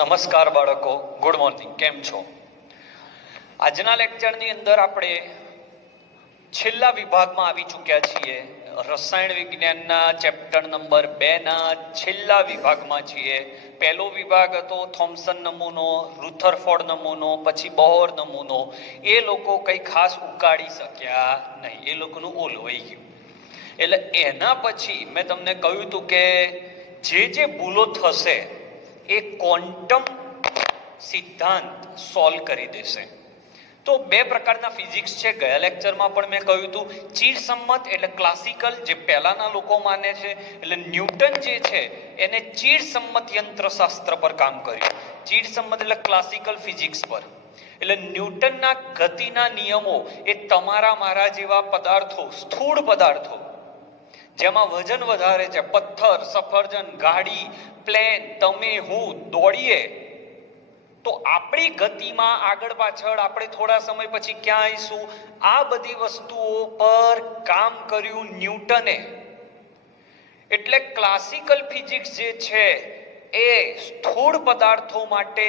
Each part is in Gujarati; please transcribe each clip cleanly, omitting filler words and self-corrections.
નમસ્કાર બાળકો, ગુડ મોર્નિંગ. કેમ છો? આજના લેક્ચરની અંદર આપણે છેલ્લા વિભાગમાં આવી ચૂક્યા છીએ. રસાયણ વિજ્ઞાનના ચેપ્ટર નંબર 2 ના છેલ્લા વિભાગમાં છીએ. પહેલો વિભાગ હતો થોમ્સન નમૂનો, રુથરફોર્ડ નમૂનો, પછી બોહર નમૂનો. એ લોકો કંઈ ખાસ ઉકાળી શક્યા નહીં, એ લોકોનું ઓલવાઈ ગયું. એટલે એના પછી મેં તમને કહ્યું હતું કે જે ભૂલો થશે એ ક્વોન્ટમ સિદ્ધાંત સોલ્વ કરી દેશે. તો બે પ્રકારના ફિઝિક્સ છે. ગયા લેક્ચરમાં પણ મેં કહ્યું હતું ચીડસમ્મત એટલે ક્લાસિકલ, જે પહેલાના લોકો માને છે. એટલે ન્યૂટન જે છે એને ચીડસમ્મત યંત્રશાસ્ત્ર પર કામ કર્યું. ચીડસમ્મત એટલે ક્લાસિકલ ફિઝિક્સ પર. એટલે ન્યૂટનના ગતિના નિયમો એ તમારા મારા જેવા પદાર્થો, સ્થૂળ પદાર્થો જેમાં વજન વધારે છે, પથ્થર, સફરજન, ગાડી, પ્લેન, તમે હું દોડીએ તો આપણી ગતિમાં આગળ પાછળ આપણે થોડા સમય પછી ક્યાં આવીશું, આ બધી વસ્તુઓ પર કામ કર્યું ન્યૂટને. એટલે ક્લાસિકલ ફિઝિક્સ જે છે એ સ્થૂળ પદાર્થો માટે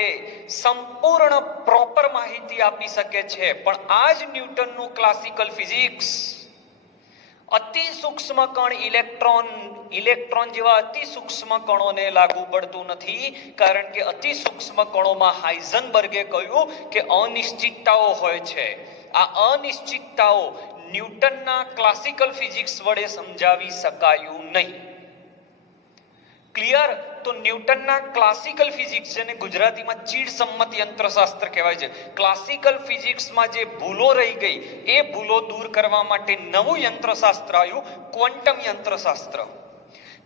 સંપૂર્ણ પ્રોપર માહિતી આપી શકે છે. પણ આ જ ન્યૂટનનું ક્લાસિકલ ફિઝિક્સ અતિ સૂક્ષ્મ કણ ઇલેક્ટ્રોન જેવા અતિ સૂક્ષ્મ કણોને લાગુ પડતું નથી. કારણ કે અતિ સૂક્ષ્મ કણોમાં હાઇઝનબર્ગે કહ્યું કે અનિશ્ચિતતાઓ હોય છે. આ અનિશ્ચિતતાઓ ન્યૂટનના ક્લાસિકલ ફિઝિક્સ વડે સમજાવી શકાયું નહીં. ક્લિયર? તો ન્યૂટનના ક્લાસિકલ ફિઝિક્સ, જેને ગુજરાતીમાં ચીડસમ્મત યંત્રશાસ્ત્ર કહેવાય છે, ક્લાસિકલ ફિઝિક્સમાં જે ભૂલો રહી ગઈ એ ભૂલો દૂર કરવા માટે નવું યંત્રશાસ્ત્ર આવ્યું, ક્વોન્ટમ યંત્રશાસ્ત્ર.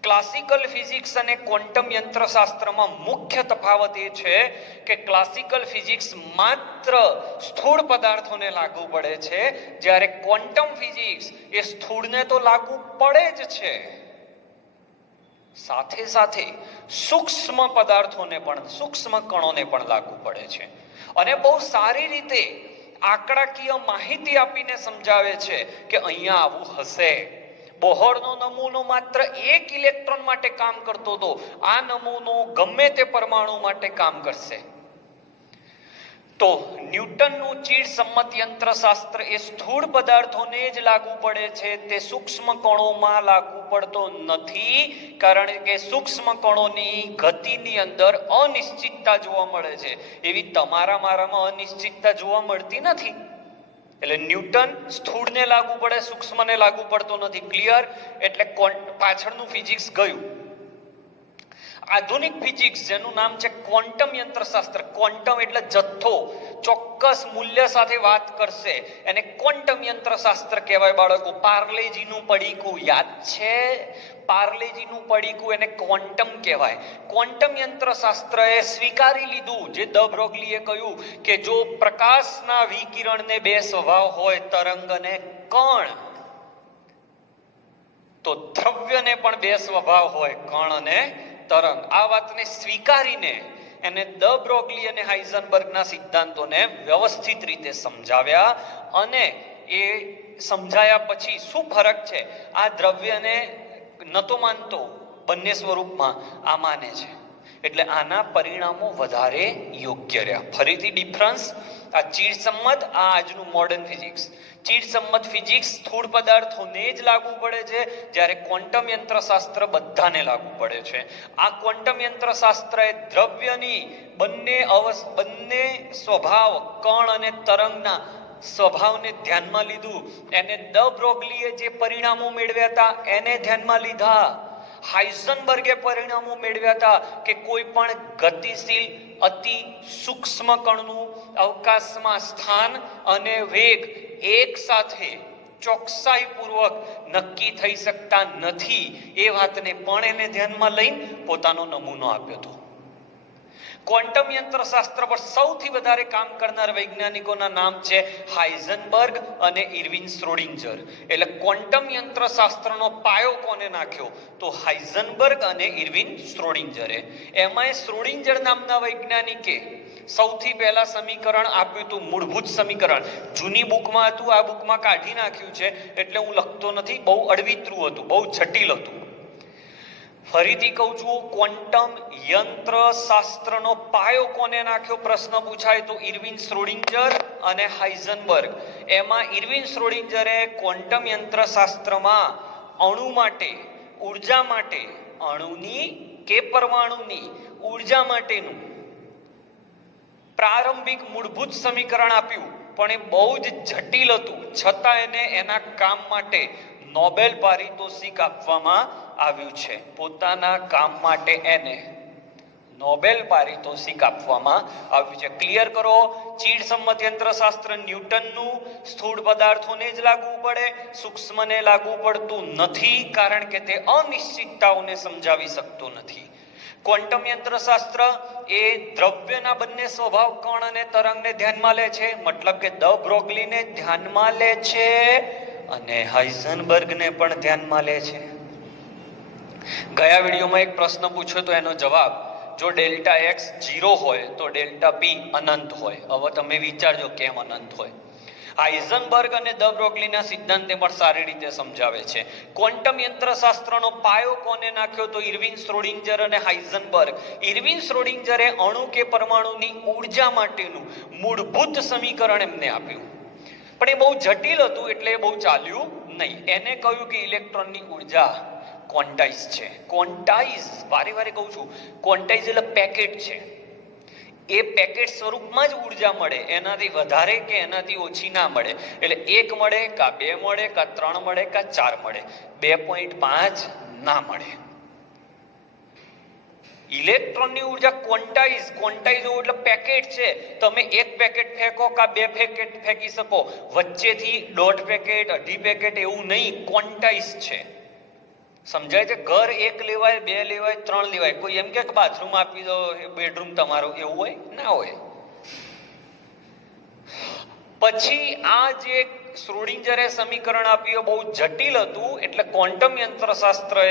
ક્લાસિકલ ફિઝિક્સ અને ક્વોન્ટમ યંત્રશાસ્ત્રમાં મુખ્ય તફાવત એ છે કે ક્લાસિકલ ફિઝિક્સ માત્ર સ્થૂળ પદાર્થોને લાગુ પડે છે, જ્યારે ક્વોન્ટમ ફિઝિક્સ એ સ્થૂળને તો લાગુ પડે જ છે, સાથે સાથે સૂક્ષ્મ પદાર્થોને પણ, સૂક્ષ્મ કણોને પણ લાગુ પડે છે. અને બહુ સારી રીતે આંકડાકીય માહિતી આપીને સમજાવે છે કે અહીંયા આવું હશે. બોહરનો નમૂનો માત્ર 1 ઇલેક્ટ્રોન માટે કામ કરતો હતો, આ નમૂનો ગમે તે પરમાણુ માટે કામ કરશે. તો ન્યૂટનનું ચીડસમ્મત યંત્રશાસ્ત્ર એ સ્થૂળ પદાર્થોને જ લાગુ પડે છે, તે સૂક્ષ્મ કણોમાં લાગુ પડતો નથી. કારણ કે સૂક્ષ્મ કણોની ગતિની અંદર અનિશ્ચિતતા જોવા મળે છે, એવી તમારા મારામાં અનિશ્ચિતતા જોવા મળતી નથી. એટલે ન્યૂટન સ્થૂળને લાગુ પડે, સૂક્ષ્મને લાગુ પડતો નથી. ક્લિયર? એટલે પાછળનું ફિઝિક્સ ગયું. આધુનિક ફિઝિક્સ, જેનું નામ છે ક્વોન્ટમ યંત્રશાસ્ત્ર, ક્વોન્ટમ એટલે જથ્થો, ચોક્કસ મૂલ્ય સાથે વાત કરશે, એને ક્વોન્ટમ યંત્રશાસ્ત્ર કહેવાય. બાળકો, પાર્લેજીનું પડીકું યાદ છે? પાર્લેજીનું પડીકું એને ક્વોન્ટમ કહેવાય. ક્વોન્ટમ યંત્રશાસ્ત્રએ સ્વીકારી લીધું, જે દ બ્રોગલીએ કહ્યું કે જો પ્રકાશના વિકિરણને બે સ્વભાવ હોય, તરંગ અને કણ, તો દ્રવ્યને પણ બે સ્વભાવ હોય, કણ અને તરંગ. આ વાતને સ્વીકારીને એને દ બ્રોગલી અને હાઇઝનબર્ગના સિદ્ધાંતોને વ્યવસ્થિત રીતે સમજાવ્યા. અને એ સમજાયા પછી શું ફરક છે, આ દ્રવ્યને નતો માનતો બંને સ્વરૂપમાં, આ માને છે. એટલે આના પરિણામો વધારે યોગ્ય રહ્યા. ફરીથી ડિફરન્સ, આ ચીડસમ્મત, આ આજનું મોડર્ન ફિઝિક્સ. ચીડસમ્મત ફિઝિક્સ સ્થૂળ પદાર્થોને જ લાગુ પડે છે, જ્યારે ક્વોન્ટમ યંત્રશાસ્ત્ર બધાને લાગુ પડે છે. આ ક્વોન્ટમ યંત્રશાસ્ત્રએ દ્રવ્યની બંને સ્વભાવ, કણ અને તરંગના સ્વભાવને ધ્યાનમાં લીધું. એને દ બ્રોગલીએ જે પરિણામો મેળવ્યા હતા એને ધ્યાનમાં લીધા. હાઇઝનબર્ગે પરિણામો મેળવ્યા હતા કે કોઈ પણ ગતિશીલ અતિ સૂક્ષ્મ કણનું અવકાશમાં સ્થાન અને વેગ એક સાથે ચોકસાઈપૂર્વક નક્કી થઈ શકતા નથી. એ વાતને પણ એને ધ્યાનમાં લઈને પોતાનો નમૂનો આપ્યો હતો. ક્વોન્ટમ યંત્રશાસ્ત્ર પર સૌથી વધારે કામ કરનાર વૈજ્ઞાનિકોના નામ છે હાઇઝનબર્ગ અને ઇરવિન શ્રોડિંજર. એટલે ક્વોન્ટમ યંત્રશાસ્ત્રનો પાયો કોને નાખ્યો? તો હાઇઝનબર્ગ અને ઇરવિન શ્રોડિંજરે. એમાંય શ્રોડિંજર નામના વૈજ્ઞાનિકે સૌથી પહેલા સમીકરણ આપ્યું હતું, મૂળભૂત સમીકરણ. જૂની બુકમાં હતું, આ બુકમાં કાઢી નાખ્યું છે, એટલે હું લખતો નથી. બહુ અડવિતરું હતું, બહુ જટિલ હતું. ફરીથી કહું છું, ક્વોન્ટમ યંત્ર શાસ્ત્રનો પાયો કોને નાખ્યો પ્રશ્ન પૂછાય તો ઇરવિન શ્રોડિંજર અને હાઇઝનબર્ગ. એમાં ઇરવિન શ્રોડિંજરે ક્વોન્ટમ યંત્ર શાસ્ત્રમાં અણુ માટે, ઉર્જા માટે, અણુની કે પરમાણુની ઉર્જા માટેનું પ્રારંભિક મૂળભૂત સમીકરણ આપ્યું, પણ એ બહુ જ જટિલ હતું. છતાં એને એના કામ માટે નોબેલ પારિતોષિક આપવામાં આવ્યું છે. પોતાના કામ માટે એને નોબેલ પારિતોષિક આપવામાં આવ્યું છે. ક્લિયર કરો. ચીડ સંમત યંત્રશાસ્ત્ર ન્યૂટનનું, સ્થૂળ પદાર્થોને જ લાગુ પડે, સૂક્ષ્મને લાગુ પડતું નથી, કારણ કે તે અનિશ્ચિતતાઓને સમજાવી શકતું નથી. ક્વોન્ટમ યંત્રશાસ્ત્ર એ દ્રવ્યના બંને સ્વભાવ, કણ અને તરંગને ધ્યાનમાં લે છે, મતલબ કે દ બ્રોગલીને ધ્યાનમાં લે છે અને હાઇઝનબર્ગને પણ ધ્યાનમાં લે છે. ગયા વિડીયોમાં એક પ્રશ્ન પૂછ્યો તો એનો જવાબ, જો ડેલ્ટા એક્સ 0 હોય તો ડેલ્ટા પી અનંત હોય. હવે તમે વિચારજો કેમ અનંત હોય. હાઇઝનબર્ગ અને દ બ્રોગલીના સિદ્ધાંતને પણ સારી રીતે સમજાવે છે. ક્વોન્ટમ યંત્રશાસ્ત્રનો પાયો કોને નાખ્યો તો ઇરવિન શ્રોડિંજર અને હાઇઝનબર્ગ. ઇરવિન શ્રોડિંજરે અણુ કે પરમાણુની ઉર્જા માટેનું મૂળભૂત સમીકરણ એમને આપ્યું, પણ એ બહુ જટિલ હતું એટલે બહુ ચાલ્યું નહીં. એને કહ્યું કે ઇલેક્ટ્રોનની ઉર્જા ક્વોન્ટાઇઝ છે. ક્વોન્ટાઇઝ, વારે વારે કહું છું, ક્વોન્ટાઇઝ એટલે પેકેટ છે. એ પેકેટ સ્વરૂપમાં જ ઉર્જા મળે, એનાથી વધારે કે એનાથી ઓછી ના મળે. એટલે 1 મળે કા 2 મળે કા 3 મળે કા 4 મળે, 2.5 ના મળે. ઇલેક્ટ્રોનની ઉર્જા ક્વોન્ટાઇઝ, ક્વોન્ટાઇઝ એટલે પેકેટ છે. તમે 1 પેકેટ ફેંકો કા 2 પેકેટ ફેંકી શકો, વચ્ચેથી 1.5 પેકેટ 1.5 પેકેટ એવું નહીં, ક્વોન્ટાઇઝ છે. સમજાય છે? ઘર 1 લેવાય, 2 લેવાય, 3 લેવાય. કોઈ એમ કે બાથરૂમ આપી દો, બેડરૂમ તમારો, એવું હોય ના હોય. પછી આ જે શ્રોડિંજરે સમીકરણ આપ્યું બહુ જટિલ હતું, એટલે ક્વોન્ટમ યંત્રશાસ્ત્રએ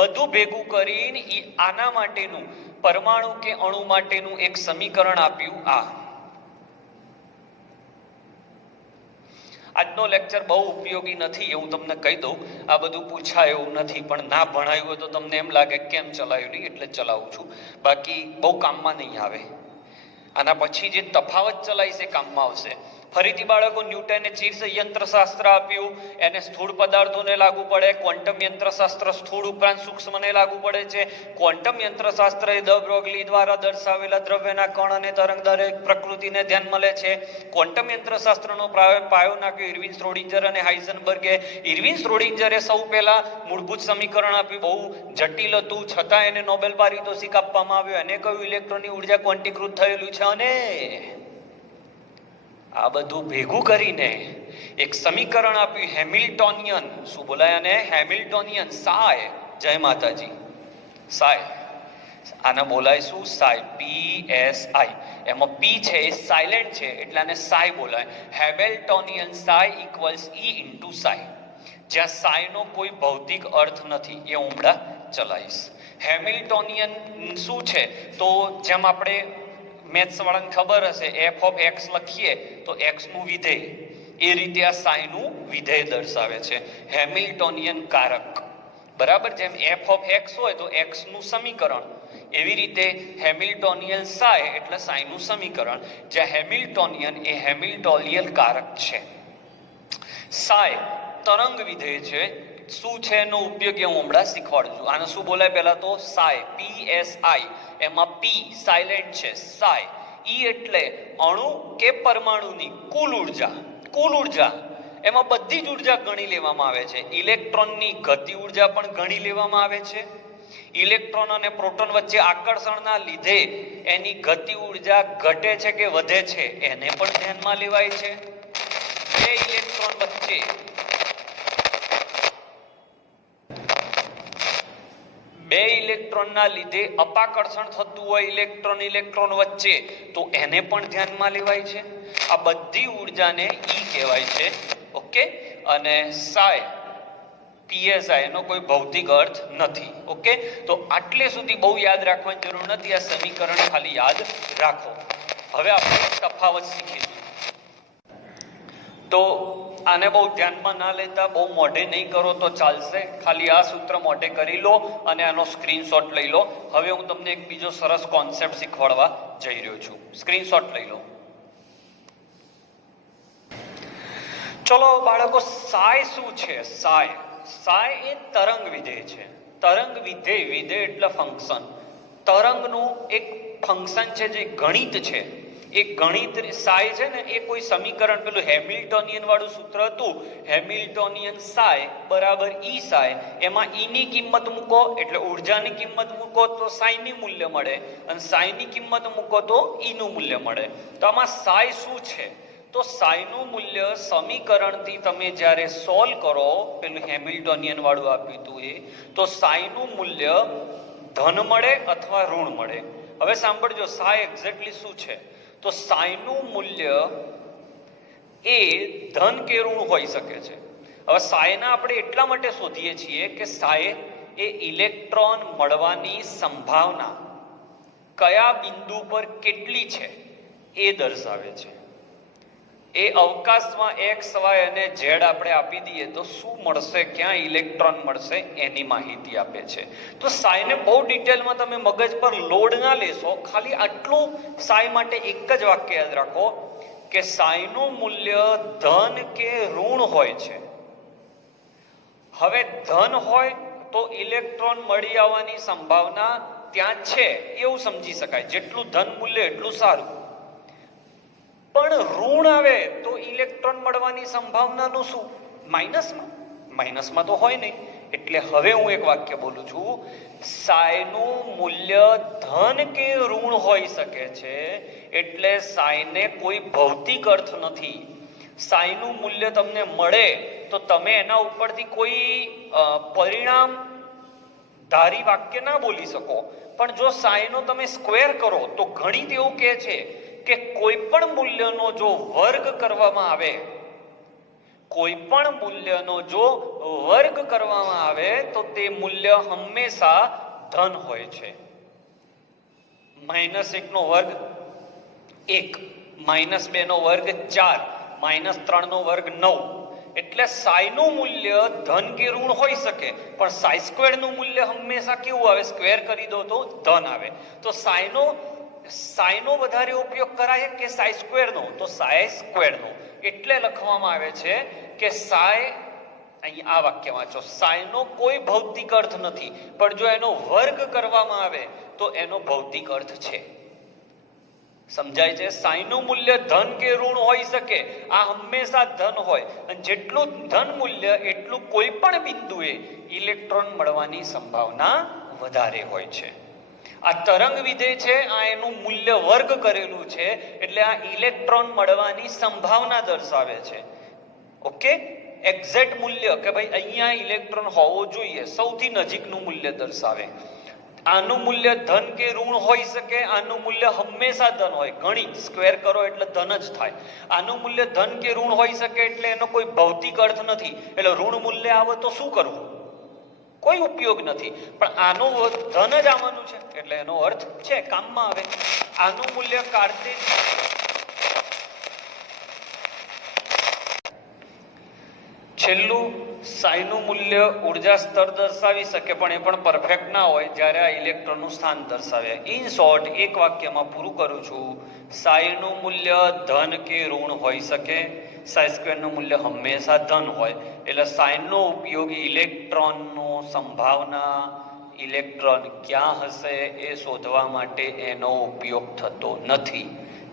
બધું ભેગું કરીને આના માટેનું, પરમાણુ કે અણુ માટેનું એક સમીકરણ આપ્યું. આજનો લેક્ચર બહુ ઉપયોગી નથી એવું તમને કહી દઉં. આ બધું પૂછાય એવું નથી, પણ ના ભણાયું હોય તો તમને એમ લાગે કેમ ચલાવ્યું નહીં, એટલે ચલાવું છું. બાકી બહુ કામમાં નહીં આવે. આના પછી જે તફાવત ચલાવીશ એ કામમાં આવશે. ફરીથી બાળકો, ન્યૂટને ચીડ યંત્રશાસ્ત્ર આપ્યું, એને સ્થૂળ પદાર્થોને લાગુ પડે. ક્વોન્ટમ યંત્રશાસ્ત્ર સ્થૂળ ઉપરાંત સૂક્ષ્મને લાગુ પડે છે. ક્વોન્ટમ યંત્રશાસ્ત્ર એ દ બ્રોગલી દ્વારા દર્શાવેલા દ્રવ્યના કણ અને તરંગ દરેક પ્રકૃતિને ધ્યાનમાં લે છે. ક્વોન્ટમ યંત્રશાસ્ત્રનો પાયો નાખ્યો ઇરવિન શ્રોડિંજર અને હાઇઝનબર્ગે. ઇરવિન શ્રોડિંજરે સૌ પહેલા મૂળભૂત સમીકરણ આપ્યું, બહુ જટિલ હતું, છતાં એને નોબેલ પારિતોષિક આપવામાં આવ્યો. એને કહ્યું ઇલેક્ટ્રોનની ઉર્જા ક્વોન્ટીકૃત થયેલું છે, અને આ બધું ભેગું કરીને એક સમીકરણ આપ્યું હેમિલ્ટોનિયન. શું બોલાય આને? હેમિલ્ટોનિયન. સાય. જય માતાજી. સાય. આને બોલાય શું? સાય. PSI. એમાં પી છે એ સાયલેન્ટ છે એટલે આને સાય બોલાય. હેમિલ્ટોનિયન સાય ઇક્વલ્સ E ઇન્ટુ સાય. જ્યાં સાયનો કોઈ ભૌતિક અર્થ નથી, એ હું હમણાં ચલાવીશ. હેમિલ્ટોનિયન શું છે? તો જેમ આપણે મેથ્સ વાળાને ખબર હશે, f ઓફ x લખીએ તો x નું વિધેય, એ રીતે આ સાય નું વિધેય દર્શાવે છે. હેમિલ્ટોનિયન કારક, બરાબર. જેમ f ઓફ x હોય તો x નું સમીકરણ, એવી રીતે હેમિલ્ટોનિયન સાય એટલે સાય નું સમીકરણ. જ્યાં હેમિલ્ટોનિયન એ હેમિલ્ટોનિયન કારક છે. સાય તરંગ વિધેય છે. શું છે એનો ઉપયોગ હું હમણાં શીખવાડું છું. આને શું બોલાય? પહેલા તો સાય, PSI. એમાં P સાયલેન્ટ છે, સાય. E એટલે અણુ કે પરમાણુની કુલ ઉર્જા. કુલ ઉર્જા એમાં બધી જ ઉર્જા ગણી લેવામાં આવે છે. ઇલેક્ટ્રોનની ગતિ ઉર્જા પણ ગણી લેવામાં આવે છે. ઇલેક્ટ્રોન અને પ્રોટોન વચ્ચે આકર્ષણના લીધે એની ગતિ ઉર્જા ઘટે છે કે વધે છે, એને પણ ધ્યાનમાં લેવાય છે. બે ઇલેક્ટ્રોન વચ્ચે બે ઇલેક્ટ્રોનના લીધે અપાકર્ષણ થતું હોય ઇલેક્ટ્રોન વચ્ચે, તો એને પણ ધ્યાનમાં લેવાય છે. આ બધી ઉર્જાને E કહેવાય છે. ઓકે. અને સાય, PSI એનો કોઈ ભૌતિક અર્થ નથી. ઓકે. તો આટલે સુધી બહુ યાદ રાખવાની જરૂર નથી, આ સમીકરણ ખાલી યાદ રાખો. હવે આપણે તફાવત શીખીશું. તો આને બહુ ધ્યાનમાં ના લેતા, બહુ મોઢે નહીં કરો તો ચાલશે. ખાલી આ સૂત્ર મોઢે કરી લો અને આનો સ્ક્રીનશોટ લઈ લો. હવે હું તમને એક બીજો સરસ કોન્સેપ્ટ શીખવાડવા જઈ રહ્યો છું. સ્ક્રીનશોટ લઈ લો. ચલો બાળકો, સાય શું છે? સાય એ તરંગ વિધેય છે. તરંગ વિધેય, વિધેય એટલે ફંક્શન. તરંગનું એક ફંક્શન છે જે ગણિત છે. એ ગણિત સાય છે ને, એ કોઈ સમીકરણ, પેલું હેમિલ્ટોનિયન વાળું સૂત્ર હતું, હેમિલ્ટોનિયન સાય બરાબર ઈ સાય. એમાં ઈ ની કિંમત મૂકો એટલે ઉર્જાની કિંમત મૂકો તો સાય ની મૂલ્ય મળે, અને સાય ની કિંમત મૂકો તો ઈ નું મૂલ્ય મળે. તો આમાં સાય શું છે? તો સાયનું મૂલ્ય સમીકરણથી તમે જ્યારે સોલ્વ કરો, પેલું હેમિલ્ટોનિયન વાળું આપ્યું હતું એ, તો સાયનું મૂલ્ય ધન મળે અથવા ઋણ મળે. હવે સાંભળજો, સાય એક્ઝેક્ટલી શું છે? તો સાયનું મૂલ્ય એ ધન કે ઋણ હોઈ શકે છે. હવે સાયના આપણે એટલા માટે શોધીએ છીએ કે સાય એ ઇલેક્ટ્રોન મળવાની સંભાવના કયા બિંદુ પર કેટલી છે એ દર્શાવે છે. એ અવકાશમાં એક્સ, વાય અને ઝેડ આપણે આપી દઈએ તો શું મળશે, ક્યાં ઇલેક્ટ્રોન મળશે, એની માહિતી આપે છે. તો સાયને બહુ ડિટેલમાં તમે મગજ પર લોડ ના લેશો. ખાલી આટલું સાય માટે એક જ વાક્ય યાદ રાખો કે સાયનું મૂલ્ય ધન કે ઋણ હોય છે. હવે ધન હોય તો ઇલેક્ટ્રોન મળી આવવાની સંભાવના ત્યાં છે એવું સમજી શકાય. જેટલું ધન મૂલ્ય એટલું સારું. પણ ઋણ આવે તો ઇલેક્ટ્રોન મળવાની સંભાવનાનું શું? માઇનસમાં તો હોય નહીં. એટલે હવે હું એક વાક્ય બોલું છું, સાયનું મૂલ્ય ધન કે ઋણ હોઈ શકે છે. એટલે સાયને કોઈ ભૌતિક અર્થ નથી. સાયનું મૂલ્ય તમને મળે તો તમે એના ઉપરથી કોઈ પરિણામ ધારી વાક્ય ના બોલી શકો. પણ જો સાયનો તમે સ્ક્વેર કરો તો ગણિત એવું કહે છે કે કોઈ પણ મૂલ્યનો જો વર્ગ કરવામાં આવે, કોઈ પણ મૂલ્યનો જો વર્ગ કરવામાં આવે તો તે મૂલ્ય હંમેશા ધન હોય છે. -1 નો વર્ગ 1, -2 નો વર્ગ 4, -3 નો વર્ગ 9. એટલે સાયનું મૂલ્ય ધન કે ઋણ હોઈ શકે, પણ સાય સ્ક્વેર નું મૂલ્ય હંમેશા કેવું આવે? સ્ક્વેર કરી દો તો ધન આવે. તો સાયનો વધારે ઉપયોગ કરાય કે સાય સ્ક્વેરનો? તો સાય સ્ક્વેરનો. એટલે લખવામાં આવે છે કે સાય, અહીં આ વાક્ય વાંચો, સાયનો કોઈ ભૌતિક અર્થ નથી, પણ જો એનો વર્ગ કરવામાં આવે તો એનો ભૌતિક અર્થ છે. સમજાય છે? સાયનું મૂલ્ય ધન કે ઋણ હોઈ શકે, આ હંમેશા ધન હોય. અને જેટલું ધન મૂલ્ય એટલું કોઈ પણ બિંદુએ ઇલેક્ટ્રોન મળવાની સંભાવના વધારે હોય છે. આ તરંગ વિધેય છે, આ એનું મૂલ્ય વર્ગ કરેલું છે, એટલે આ ઇલેક્ટ્રોન મળવાની સંભાવના દર્શાવે છે. ઓકે, એક્ઝેક્ટ મૂલ્ય કે ભાઈ અહીંયા ઇલેક્ટ્રોન હોવો જોઈએ, સૌથી નજીકનું મૂલ્ય દર્શાવે. આનું મૂલ્ય ધન કે ઋણ હોઈ શકે, આનું મૂલ્ય હંમેશા ધન હોય. ગણિત સ્ક્વેર કરો એટલે ધન જ થાય. આનું મૂલ્ય ધન કે ઋણ હોઈ શકે એટલે એનો કોઈ ભૌતિક અર્થ નથી. એટલે ઋણ મૂલ્ય આવે તો શું કરવું? કોઈ ઉપયોગ નથી. પણ આનું ધન જ આવવાનું છે એટલે એનો અર્થ છે, કામમાં આવે. આનું મૂલ્ય કાર્તેજ, છેલ્લું સાયનું મૂલ્ય ઉર્જા સ્તર દર્શાવી શકે, પણ એ પણ પરફેક્ટ ના હોય જ્યારે આ ઇલેક્ટ્રોનનું સ્થાન દર્શાવે. ઇન શોર્ટ એક વાક્યમાં પૂરું કરું છું, સાયનું મૂલ્ય ધન કે ઋણ હોઈ શકે, સાય સ્ક્વેરનું મૂલ્ય હંમેશા ધન હોય. એટલે સાયનો ઉપયોગ ઇલેક્ટ્રોનનો સંભાવના, ઇલેક્ટ્રોન ક્યાં હશે એ શોધવા માટે એનો ઉપયોગ થતો નથી.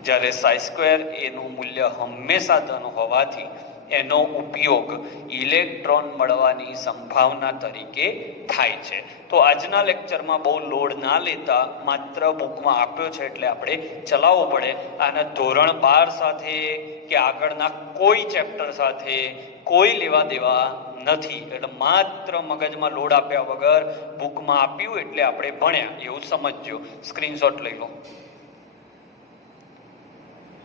જ્યારે સાય સ્ક્વેર એનું મૂલ્ય હંમેશા ધન હોવાથી એનો ઉપયોગ ઇલેક્ટ્રોન મળવાની સંભાવના તરીકે થાય છે. તો આજના લેક્ચરમાં બહુ લોડ ના લેતા, માત્ર બુકમાં આપ્યો છે એટલે આપણે ચલાવવું પડે. આને ધોરણ 12 સાથે કે આગળના કોઈ ચેપ્ટર સાથે કોઈ લેવા દેવા નથી. એટલે માત્ર મગજમાં લોડ આપ્યા વગર બુકમાં આપ્યું એટલે આપણે ભણ્યા એવું સમજજો. સ્ક્રીનશોટ લઈ લો.